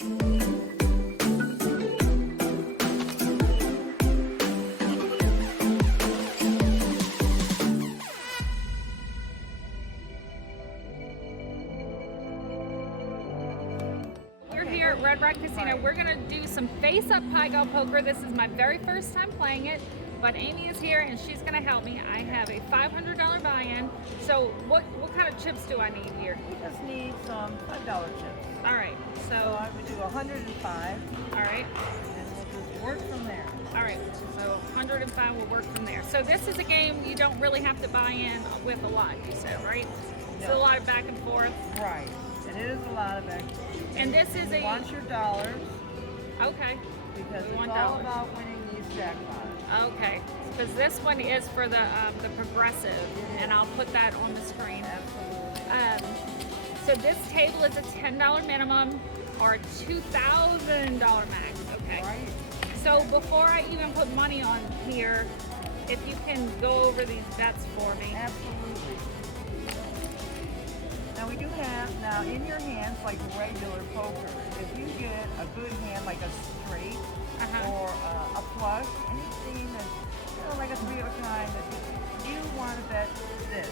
Here at Red Rock Casino, we're gonna do some face-up PAI GOW poker. This is my very first time playing it, but Amy is here and she's gonna help me. I have a $500 buy-in. So what kind of chips do I need here? We just need some $5 chips. All right, So I would do 105. all right, And we'll just work from there. all right. So 105 will work from there. So this is a game you don't really have to buy in with a lot, you said, right? It's a No. lot of back and forth. Right. It is a lot of extra. And this is You want your dollars okay. because We it's want all dollars. about winning these jackpots. Okay, because this one is for the progressive, and I'll put that on the screen. Absolutely. So this table is a $10 minimum or a $2,000 max. Okay. Right. So before I even put money on here, if you can go over these bets for me. Absolutely. Now we do have, now in your hands, like regular poker, if you get a good hand, like a straight or a flush, anything that's, you know, like a three of a kind, that you want to bet this.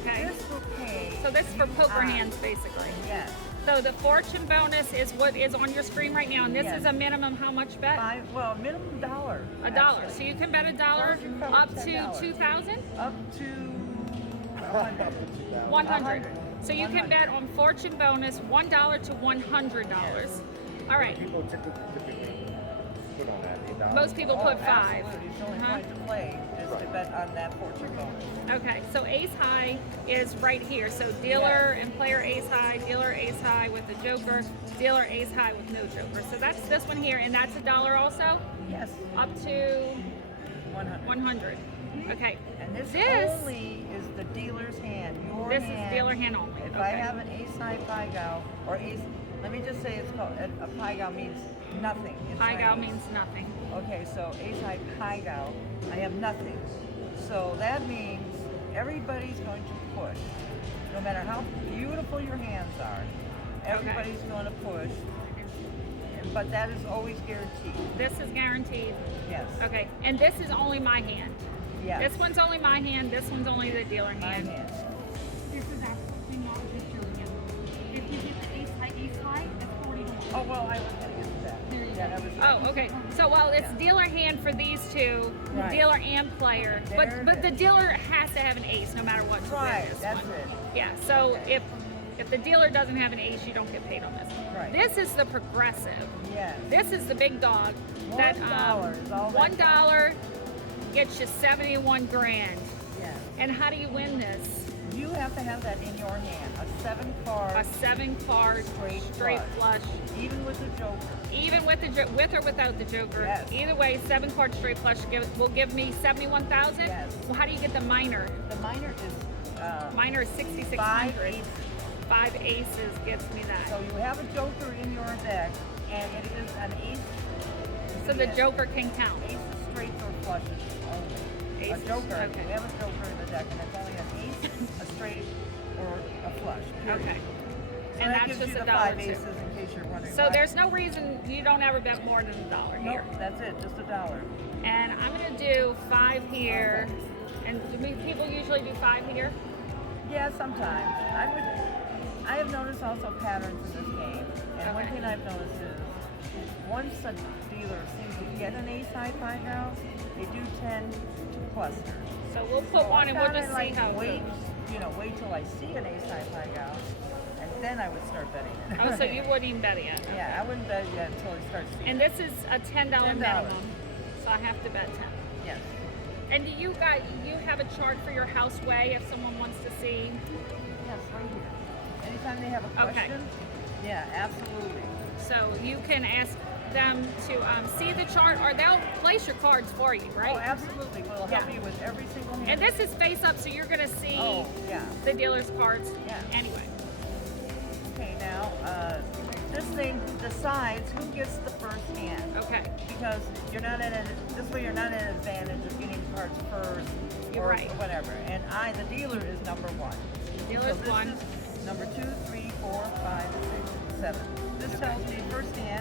Okay. This will pay. So this is for you poker out. hands, basically. Yes. So the fortune bonus is what is on your screen right now, and this Yes. is a minimum how much bet? Well, minimum dollar. $1. So actually. you can bet $1 As long as you cover up to $10. 2,000? Up to 100. 100. So you can 100. bet on fortune bonus $1 to $100. Yes. All right. People typically put on that $8. Most people Oh, put 5. absolutely. It's the only Uh-huh. point to play is to bet on that fortune bonus. Okay, so ace high is right here. So dealer and player ace high, dealer ace high with the joker, dealer ace high with no joker. So that's this one here, and that's $1 also, Yes. up to 100. 100. Okay. And this only is the dealer's hand. Your This hand. is dealer hand only. If Okay. I have an ace high PAI GOW or ace, let me just say it's called a PAI GOW means nothing. in PAI GOW Chinese. means nothing. Okay, so ace high PAI GOW, I have nothing. So that means everybody's going to push. No matter how beautiful your hands are, everybody's going to push. But that is always guaranteed. This is guaranteed. Yes. Okay, and this is only my hand. Yes. This one's only my hand. This one's only the dealer My hand. hand. This is absolutely not just your hand. If you get the ace high, that's 40 to 1. Oh, well, I was going to get to that. There you Yeah, go. that was Oh, okay. So, well, it's Yeah. dealer hand for these two, Right. dealer and player. There But it the is. dealer has to have an ace no matter what. to win Right, this that's one. it. Yeah. So Okay. if the dealer doesn't have an ace, you don't get paid on this. Right. This is the progressive. Yes. This is the big dog. That $1 is all that $1 gets you 71 grand. Yes. And how do you win this? You have to have that in your hand. A 7 card, A 7-card Straight flush. even with the joker. Even with with or without the joker. Yes. Either way, 7-card straight flush will give me 71,000. Yes. Well, how do you get the minor? The minor is Minor is 6,600. 5 aces. 5 aces gets me that. So you have a joker in your deck, and it is an ace. So the Yes. joker can count. Aces, straights, or flushes only. Aces, A joker. okay. We have a joker in the deck, and it's only an ace, a straight, or a flush. Period. Okay. So And that that's gives just you a the dollar 5 too. aces in case you're wondering. So why. there's no reason you don't ever bet more than $1 here. Nope, that's it. Just $1. And I'm gonna do 5 here. Okay. And do people usually do 5 here? Yeah, sometimes. I have noticed also patterns in this game. And one Okay. thing I've noticed is once a dealer seems to get an ace high PAI GOW, they do tend to cluster. So we'll put So one I and we'll kinda just see like how it wait, goes. wait till I see an ace high PAI GOW, and then I would start betting it. Oh, so you wouldn't even bet it yet? Yeah, I wouldn't bet it yet until I start seeing And it. this is a $10 $10. minimum, so I have to bet 10. Yes. And do you have a chart for your house way if someone wants to see? Yes, right here. Anytime they have a Okay. question, yeah, absolutely. So you can ask them to see the chart, or they'll place your cards for you, right? Oh, absolutely. We'll help Yeah. you with every single hand. And this is face up, so you're gonna see Oh, yeah. the dealer's cards Yeah. anyway. Okay, now, this thing decides who gets the first hand. Okay. Because you're not at this way you're not at an advantage of getting cards first You're or right. whatever. And the dealer is number 1. Dealer's so this 1. is number 2, 3, 4, 5, 6, 7. This tells me first hand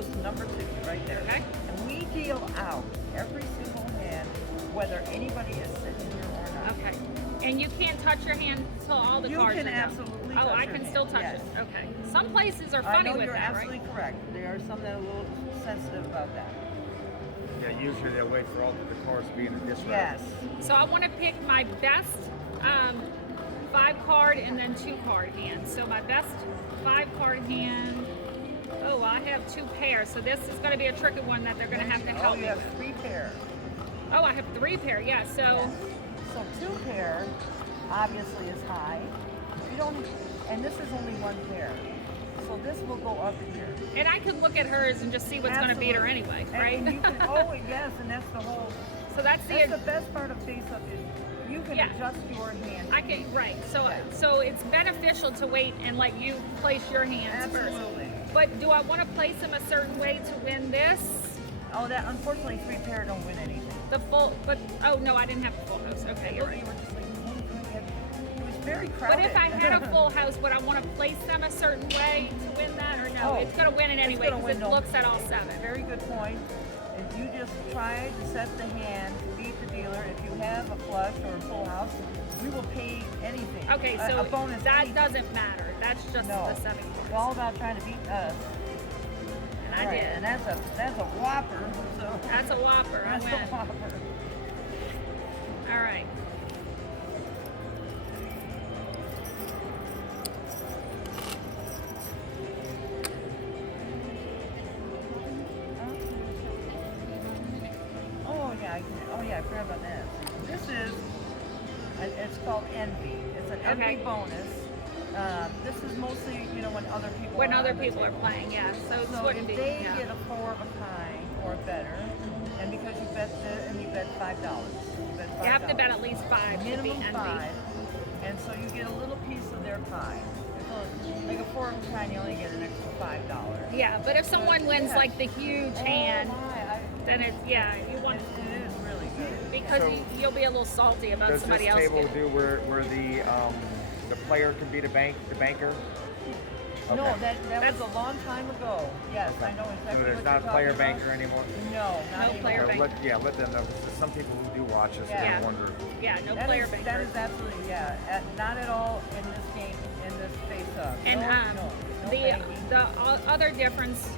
goes to number 2 right there. Okay. And we deal out every single hand, whether anybody is sitting here or not. Okay. And you can't touch your hand till all the You cards can are down. absolutely Oh, touch I your can hand, still touch yes. it. Okay. Some places are I funny know with you're that, absolutely right? correct. There are some that are a little sensitive about that. Yeah, usually they'll wait for all the cards to be in the disc rack. Yes. So I want to pick my best 5-card and then 2-card hand. So my best 5-card hand. Oh, I have 2 pairs. So this is going to be a tricky one that they're going to have to help you me have with. 3 pair. Oh, I have 3 pair. Yeah. So. Yes. So 2 pair obviously is high. You don't, and this is only 1 pair. So this will go up here. And I could look at hers and just see what's going to beat her Absolutely. anyway, right? And you can, yes, and that's the whole. So that's That's the best part of face up is you can Yeah. adjust your hand. I can, right. So Yeah. so it's beneficial to wait and let you place your hands Absolutely. first. But do I want to place them a certain way to win this? Oh, that unfortunately 3 pair don't win anything. The full, but oh no, I didn't have the full house. Okay, you're Look, right. you were just like, it was very But crowded. if I had a full house, would I want to place them a certain way to win that, or no? Oh, It's going to win it it's anyway gonna because it win no- looks at all 7. Very good point. If you just try to set the hand to beat the dealer, if you have a flush or a full house, we will pay anything. Okay, a so bonus. that anything. doesn't matter. That's just No. the 7 It's all cards. about trying to beat us. And I Right, did. and that's a whopper. So That's a whopper. I that's a win. whopper. All right. Oh yeah, I forgot about that. This is, it's called Envy. It's an Okay. Envy bonus. This is mostly, when other people When are other on the people are table. playing, yeah. So it So wouldn't if be. they Yeah. get a 4 of a kind or better, and because you bet you bet $5, You have to bet at least 5 to be minimum envy. 5, and so you get a little piece of their pie. Like a 4 of a kind, you only get an extra $5. Yeah, but if someone wins Yeah. like the huge Oh, hand, my, then it's you want it is really good. because So- you'll be a little salty about Does somebody this else table getting. do where the player can be the banker? No, Okay. that was a long time ago. Yes, I know exactly So what there's you're not a player talking about. banker anymore? No, not No anymore. player So banker. let them know. 'Cause some people who do watch us Yeah. and wonder. Yeah, no That player is- banker. That is absolutely, not at all in this game, in this face-up. And no the banking. other difference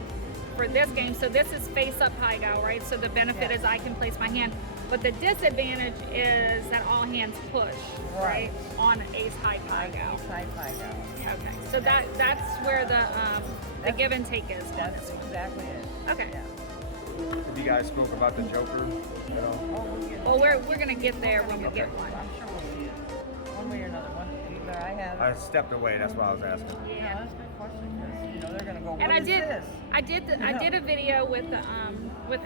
for this game, so this is face up high gow, right? So the benefit Yes. is I can place my hand, but the disadvantage is that all hands push, right? Right. On ace high high gow. Side find out. Okay, so that's where the give and take is on That's this one. exactly it. Okay. Yeah. Have you guys spoke about the Joker? Oh, we'll get Well, we're gonna get there when we get one. I'm sure we'll see it. One way or another. Either I have I stepped away. That's why I was asking. Yeah, Yeah. that's a good question, because, they're gonna go, And what is this? I did a video with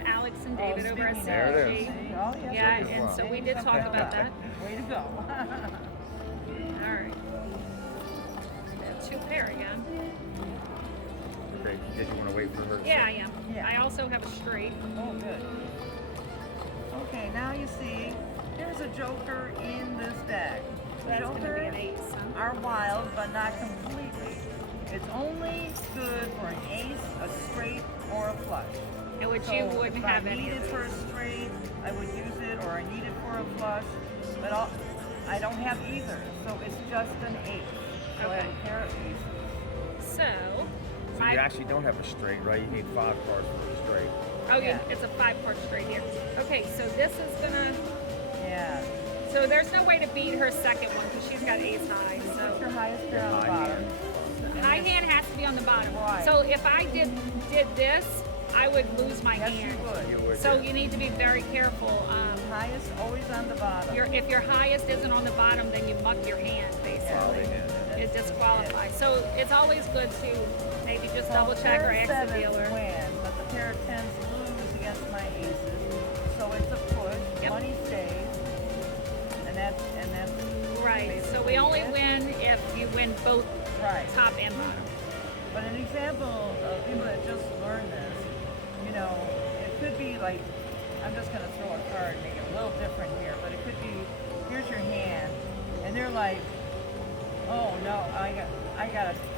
Alex and David Oh, over at speaking There it CLG. is. Oh, yes, Yeah, it is. and so we did talk about that. Way to go. All right. 2 pair again. Okay. Did you want to wait for her? to Yeah, I say- am. Yeah. I also have a straight. Oh, good. Okay, now you see, there's a joker in this deck. That's gonna be Jokers an ace. Huh? are wild, but not completely. It's only good for an ace, a straight, or a flush. And which So you wouldn't if have I any need of it for a those. straight, I would use it, or I need it for a flush, but I don't have either, so it's just an ace. So I have Okay. a pair of aces. So, So you actually don't have a straight, right? You need 5 cards for a straight. oh yeah, yeah. it's a 5-card straight here. Okay, so this is gonna. Yeah. So there's no way to beat her second one because she's got ace high. Put So your highest pair on the High bottom. hand. high hand has to be on the bottom. Right. So if I did this, I would lose my Yes, hand. you would. You would. So yeah. you need to be very careful. Highest always on the bottom. If your highest isn't on the bottom, then you muck your hand Yeah, basically. Yeah. It disqualifies. So it's always good to maybe just Well, double check or pair of ask the sevens dealer. win, but the pair of tens lose against my aces. So it's a push. Yep. Money stays, and that's Right. So we only win if you win both right. top and bottom. But an example of people that just learned this, it could be like, I'm just gonna throw a card and make it a little different here, but it could be, here's your hand, and they're like, oh no,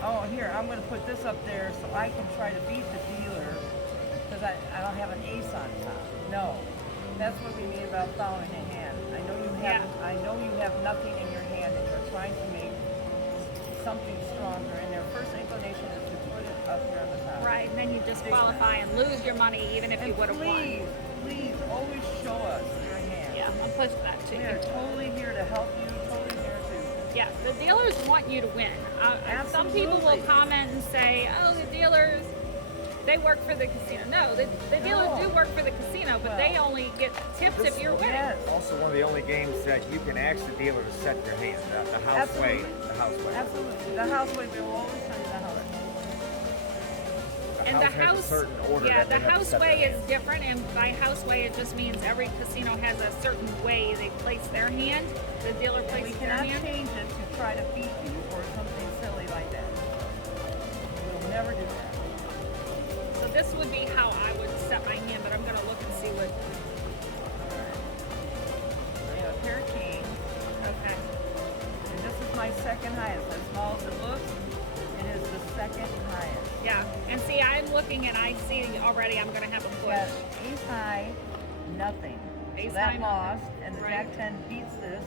oh here, I'm gonna put this up there so I can try to beat the dealer I don't have an ace on top. No. That's what we mean about following a hand. I know you have nothing in your hand and you're trying to make something stronger, and their first inclination is to put it up here on the top. Right, and then you disqualify and lose your money even if you would have won. Please, always show us your hand. Yeah, I'll push that too. We are totally here to help you, totally here to... Yeah, the dealers want you to win. Some people will Absolutely. comment and say, oh, the dealers, they work for the casino. No, the dealers do work for the casino, but they only get tips if you're winning. Yes. Also, one of the only games that you can ask the dealer to set their hand. The house way. Absolutely. The house way. Absolutely. The house way, we will always tell you the house. And the has a house, certain order yeah, that they the have to house set their way is hand. different, and by house way it just means every casino has a certain way they place their hand. The dealer And we places their cannot hand. change it to try to beat you or something silly like that. We'll never do that. So this would be how I would set my hand, but I'm gonna look and see what. I have a pair of kings, Okay. and this is my second highest. As small as it looks, it is the second highest. Yeah, and see, I'm looking and I see already I'm gonna have a push. Yes, ace high, nothing. Ace So that high, lost, nothing. and the Right. Jack 10 beats this.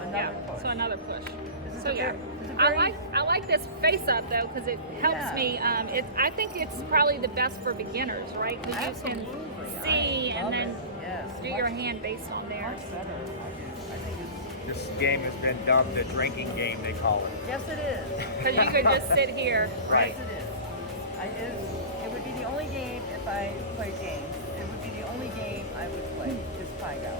Another Yeah, push. so another push. This is So a yeah, very- this is a very- I like this face up though because it helps Yeah. me. I think it's probably the best for beginners, right? Because you Absolutely. can see I and love then it. Yes. do your hand based on theirs. Much better. I think it's... This game has been dubbed the drinking game, they call it. Yes, it is. Because you could just sit here, right? Yes, it is. It would be the only game if I played games. It would be the only game I would play is PAI GOW,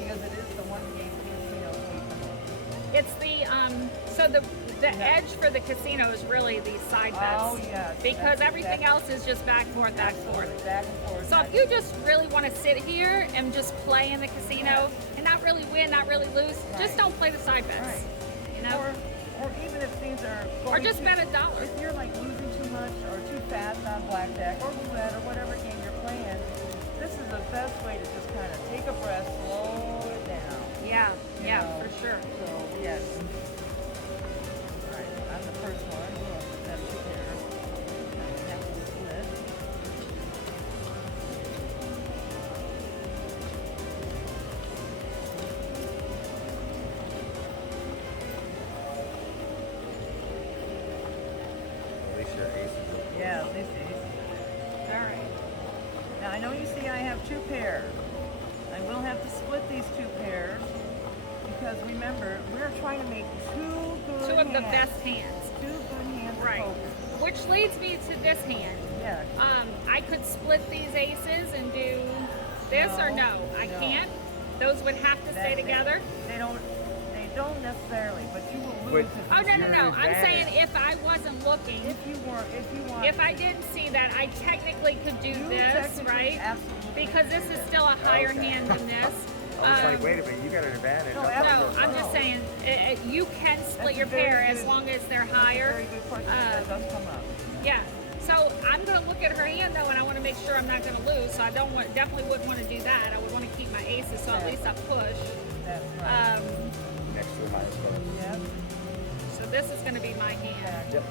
because it is the one game casinos hate the most. It's the so the edge for the casino is really the side bets. Oh yes. Because that's everything else is just back and forth, back and forth. Absolutely, back and forth. So if you just really want to sit here and just play in the casino and not really win, not really lose, just Right. don't play the side bets. Right. You know, or even if things are or going just too, bet $1. if you're like losing too much or too fast on blackjack or roulette or whatever game you're playing, this is the best way to just kind of take a breath, slow it down. Yeah, you yeah, know. for sure. So yes. All right, on the first one, we'll have two pairs. I have to split. At least your ace is Yeah, at least ace. All right. Now I know you see I have two pairs. I will have to split these two pairs because remember, we're trying to make two good Two of the hands. best hands. Two good hands of Right. poker. Which leads me to this hand. Yeah. I could split these aces and do this or no. I No. can't. Those would have to stay That- together. They don't necessarily, but you will Wait. lose Oh no, no, Your no. I'm saying advantage. if I wasn't looking, if you want. if I didn't see that, I technically could do You this, technically right? absolutely Because this is still a higher Okay. hand than this. I was like, wait a minute, you got an advantage. No, I thought No, it was I'm wrong. just saying you can split That's your a very pair as good- long as they're That's a higher. very good question. That does come up. Yeah. So I'm gonna look at her hand though, and I want to make sure I'm not gonna lose. So I definitely wouldn't want to do that. I would want to keep my aces, so at Yeah. least I push. That's right. Next to the highest one. Yep. So this is gonna be my hand, Yep.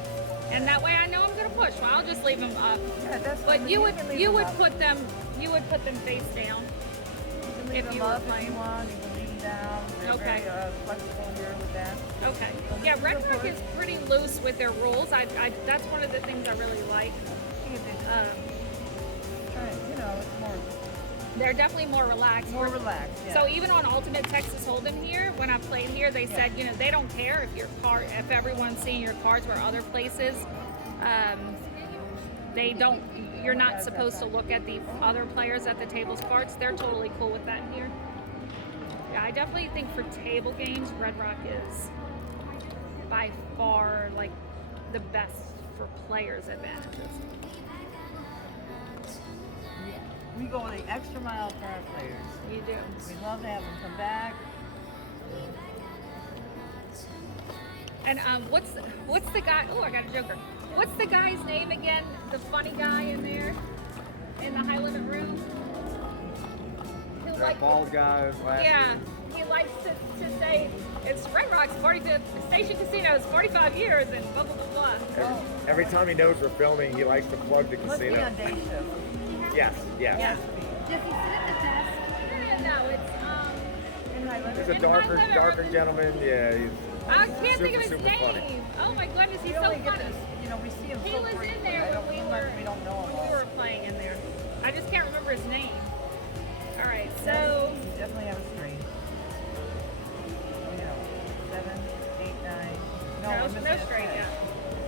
and that way I know I'm gonna push. Well, I'll just leave them up. Yeah, that's But fine. you can leave would them up. put them face down. You can leave if them you were up if playing. you want. You can leave them down. They're Okay. very flexible here with that. Okay. So Yeah, this is Red a Rock push. is pretty loose with their rules. That's one of the things I really like. It's more They're definitely more relaxed. relaxed. Yeah. So even on Ultimate Texas Hold'em here, when I played here, they said, they don't care if everyone's seeing your cards where other places, you're not supposed to look at the other players at the table's cards. They're totally cool with that here. Yeah, I definitely think for table games, Red Rock is by far like the best for players' advantages. we go the extra mile for our players. You do. We love to have them come back. And what's the guy? Oh, I got a joker. What's the guy's name again? The funny guy in there, in the high limit room. Who That bald guy is laughing. Yeah, he likes to say it's Red Rock's 45th Station Casino's 45 years and blah blah blah blah. Every time he knows we're filming, he likes to plug the Let's be casino. on day shift. Yes, yes. Yes. Does he sit at the desk? No, it's In my living He's a In darker, my living darker room. gentleman. Yeah, he's I can't think of his super name. funny. Oh my goodness, he's We so only get funny. this, you know, we see him He so was frequently. in there I don't when we don't know him we all. were playing in there. I just can't remember his name. All right, You so definitely have a straight. You know, 7, 8, 9. no, we're no missing a straight 10. yet.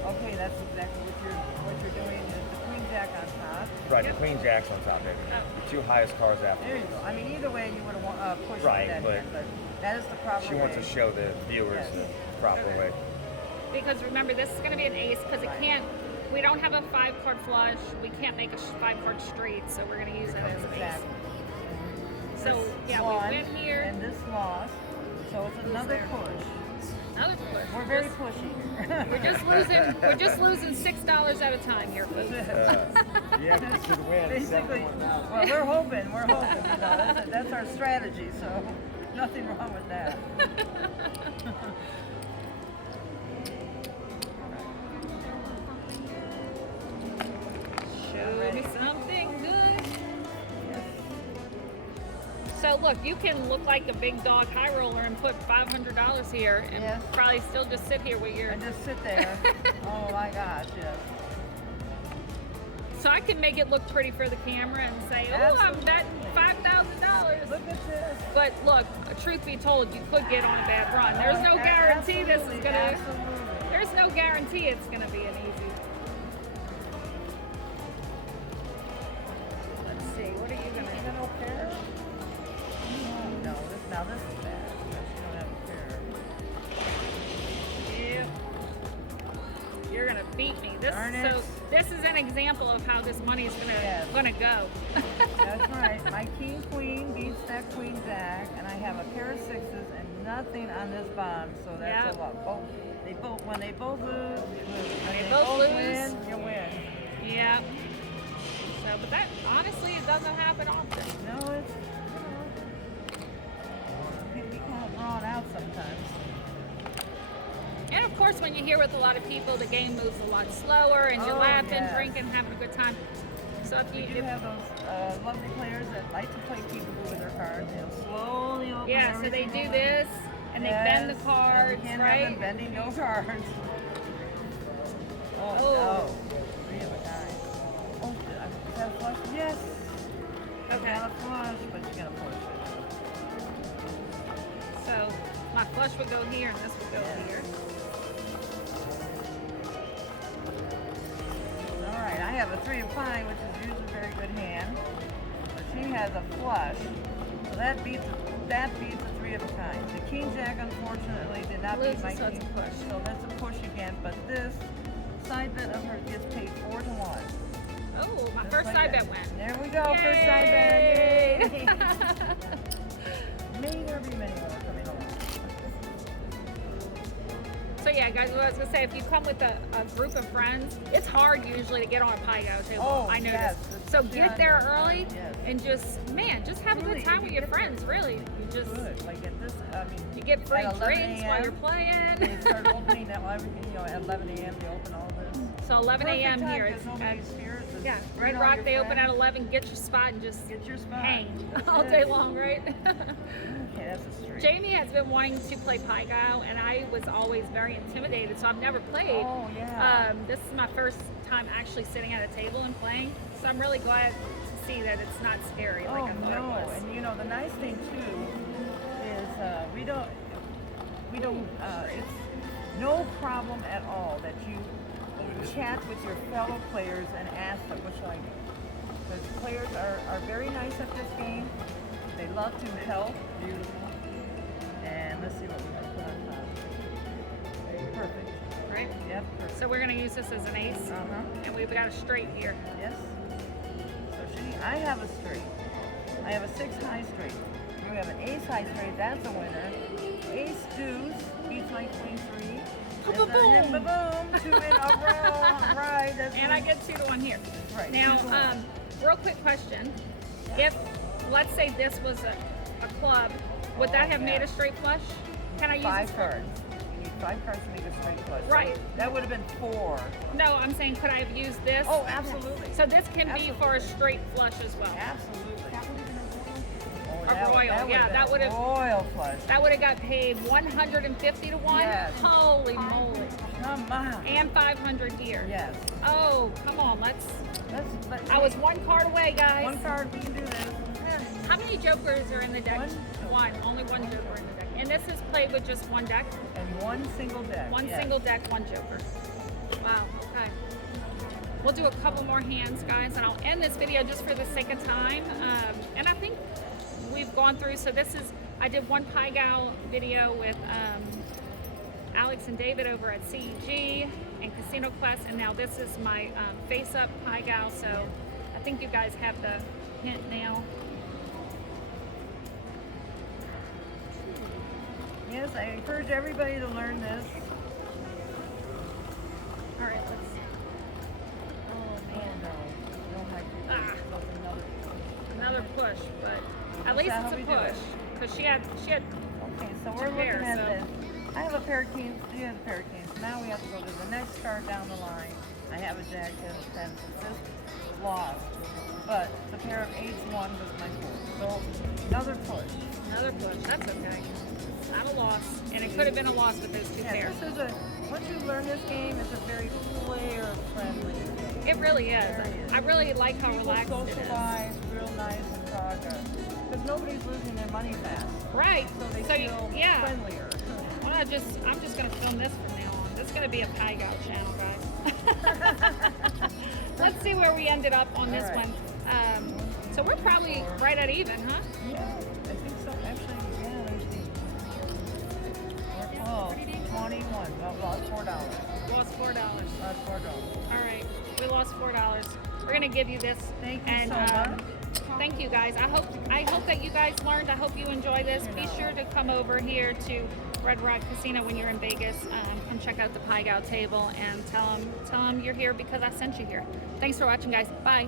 Okay, that's exactly what you're doing. Is the queen jack on top. Right, Yep. the Queen Jack's on top there. Oh. The two highest cards after. There you go. I mean, either way, you would have pushed Right, that but hand, but that is the proper She wants way. to show the viewers Yes. the proper Okay. way. Because remember, this is going to be an ace because it Right. can't. We don't have a 5-card flush. We can't make a 5-card straight, so we're going to use it as an ace. Exactly. So This yeah, won, we win here. And this lost. So it's another there? push. Another push. We're very pushy. We're just losing. We're just losing $6 at a time here, folks. Yeah, you should win. Basically, 7-1 well, we're hoping. You know, that's our strategy. So nothing wrong with that. Show me something good. Yes. So look, you can look like the big dog high roller and put $500 here, and Yes. probably still just sit here with your. And just sit there. Oh my gosh, yes. So I can make it look pretty for the camera and say, "Oh, I'm betting $5,000." Look at this. But look, truth be told, you could get on a bad run. There's no guarantee this is Absolutely, gonna. Absolutely. There's no guarantee it's gonna be an easy. Let's see. What are you You gonna? got no pair? Oh, no, this is bad. Because you don't have a pair. Yeah. You're gonna beat me. Darn it. So this is an example of how this money is Yes. gonna go. That's right. My king queen beats that queen jack, and I have a pair of sixes and nothing on this bond, so that's Yep. a lot. When they both lose, you lose. When They they both lose. win, you win. Yeah. So, but that honestly, it doesn't happen often. No, it's it can be kind of drawn out sometimes. And of course, when you're here with a lot of people, the game moves a lot slower, and you're Oh, laughing, yes. drinking, having a good time. So if We you, do have those lovely players that like to play peekaboo with their cards. They'll slowly open yeah, so every they single do one. this, and they bend Yes, the cards, and we can't right? have them bending no cards. Oh, Oh. no. 3 of a kind. Oh, is that a flush? Yes. Okay. Not a flush, but you're gonna push it. So my flush would go here, and this would go Yes. here. All right, I have a 3 of pine, which is usually a very good hand. But she has a flush, so that beats a 3 of a kind. The king jack, unfortunately, did not beat Loses, my so it's king a push. So that's a push again. But this side bet of her gets paid 4 to 1. Oh, my Just first like side that. bet win. There we go, first side Yay! bet. Yay! May there be many more coming along. So yeah, guys, what I was gonna say, if you come with a group of friends, it's hard usually to get on a PAI GOW table. Oh, I noticed. yes, So especially get on there the- early yes. and just have a Really, good time if with you your get there- friends. Really, you just Good. Like at this, I mean, you get free at 11 drinks while you're They playing. start opening now, everything, you know, at 11 a.m. they open all this. So 11 Perfect a.m. time here. 'cause It's nobody's here. It's just yeah, bring Red all Rock. your They open at friends. 11. Get your spot and just Get your spot. hang That's all it. day long, right? Okay, that's a straight. Jamie has been wanting to play PAI GOW, and I was always very intimidated, so I've never played. Oh, yeah. This is my first time actually sitting at a table and playing, so I'm really glad to see that it's not scary like Oh, I thought no. it was. And you know, the nice thing too is it's no problem at all that you chat with your fellow players and ask them, what should I do? Because players are very nice at this game. They love to help. Beautiful. And let's see what we can put on top. Perfect. Right? Yep, perfect. So we're gonna use this as an ace, Uh-huh. and we've got a straight here. Yes. So I have a straight. I have a 6 high straight. You have an ace high straight, that's a winner. Ace deuce beats my queen 3. Ba-ba-boom. Ba-boom. 2 in a row. Right. That's And I get 2-1 here. Right, Now, 2-1. real quick question. If, let's say this was a club, would that Oh, have made yeah. a straight flush? Can I use 5 this for cards. You need 5 cards to make a straight flush. Right. That would have been 4. No, I'm saying, could I have used this? Oh, absolutely. So this can be for a Absolutely. straight flush as well. Absolutely. That would have been Oh, A royal, yeah, that would've- royal flush. That would have got paid 150 to 1. Yes. Holy moly. Come on. And 500 here. Yes. Oh, come on, Let's. I was 1 card away, guys. 1 card. We can do this. How many jokers are in the deck? One. Only 1 joker in the deck. And this is played with just 1 deck? And 1 single deck. One yes. single deck, 1 joker. Wow, okay. We'll do a couple more hands, guys, and I'll end this video just for the sake of time. And I think we've gone through, so this is, I did 1 PAI GOW video with Alex and David over at CEG and Casino Quest, and now this is my face up PAI GOW, so I think you guys have the hint now. Yes, I encourage everybody to learn this. All right, let's, Oh no. No, my Ah. another push, but at Is least that it's how a we do it? push, because she had, Okay, so we're Two pairs, looking at so- this. I have a pair of kings, you have a pair of kings. Now we have to go to the next card down the line. I have a jack and a 10. This lost. But the pair of 8s won with my 4. So another push. another push, that's okay. Not a loss, and it could have been a loss with those 2 Yeah, pairs. this is once you learn this game, it's a very player-friendly game. It really is. Very is. I really like how People relaxed it is. socialize real nice and talk. Because nobody's losing their money fast. Right. So they So, feel yeah. friendlier. Well, I'm just gonna film this from now on. This is gonna be a PAI GOW channel, guys. Let's see where we ended up on this All right. one. So we're probably right at even, huh? Yeah, I think so. Actually, yeah, let me see. Oh, 21. Well, lost $4. Lost $4. Lost $4. All right, we lost $4. We're gonna give you this. Thank you and, so much. Thank you guys. I hope that you guys learned. I hope you enjoy this. Be sure to come over here to Red Rock Casino when you're in Vegas. Come check out the PAI GOW table and tell them you're here because I sent you here. Thanks for watching, guys. Bye.